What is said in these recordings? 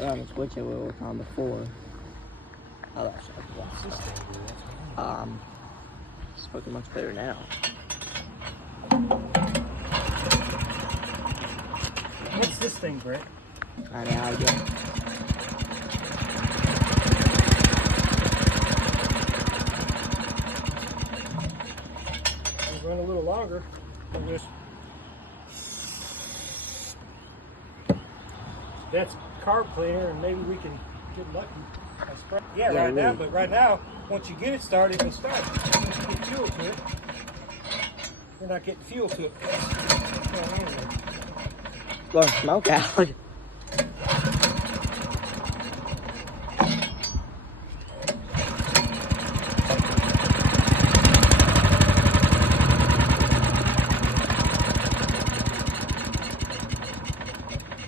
on the switch it was on before. Oh, that's it's looking much better now. What's this thing, Brett? I mean, I get. We'll run a little longer. That's carb cleaner, and maybe we can get lucky. Yeah, right now. But right now, once you get it started, it'll start. Once you get fuel to it, we're not getting fuel to it. Blowing smoke out.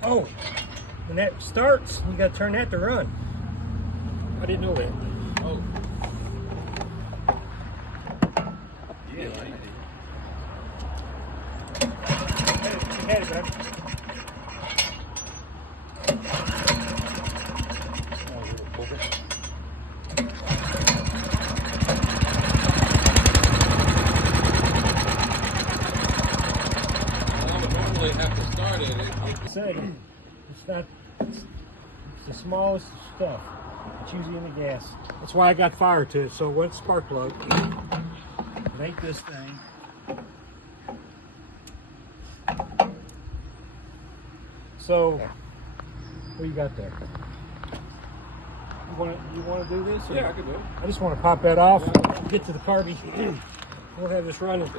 Oh, when that starts, you got to turn that to run. I didn't know that. Oh. Yeah, I did. Had it, bud. Normally have to start it. It's not. It's the smallest stuff. It's usually in the gas. That's why I got fire to it. So what's spark plug? Make this thing. So what you got there? You want to do this? Yeah, I can do it. I just want to pop that off. Get to the carby. We'll have this running.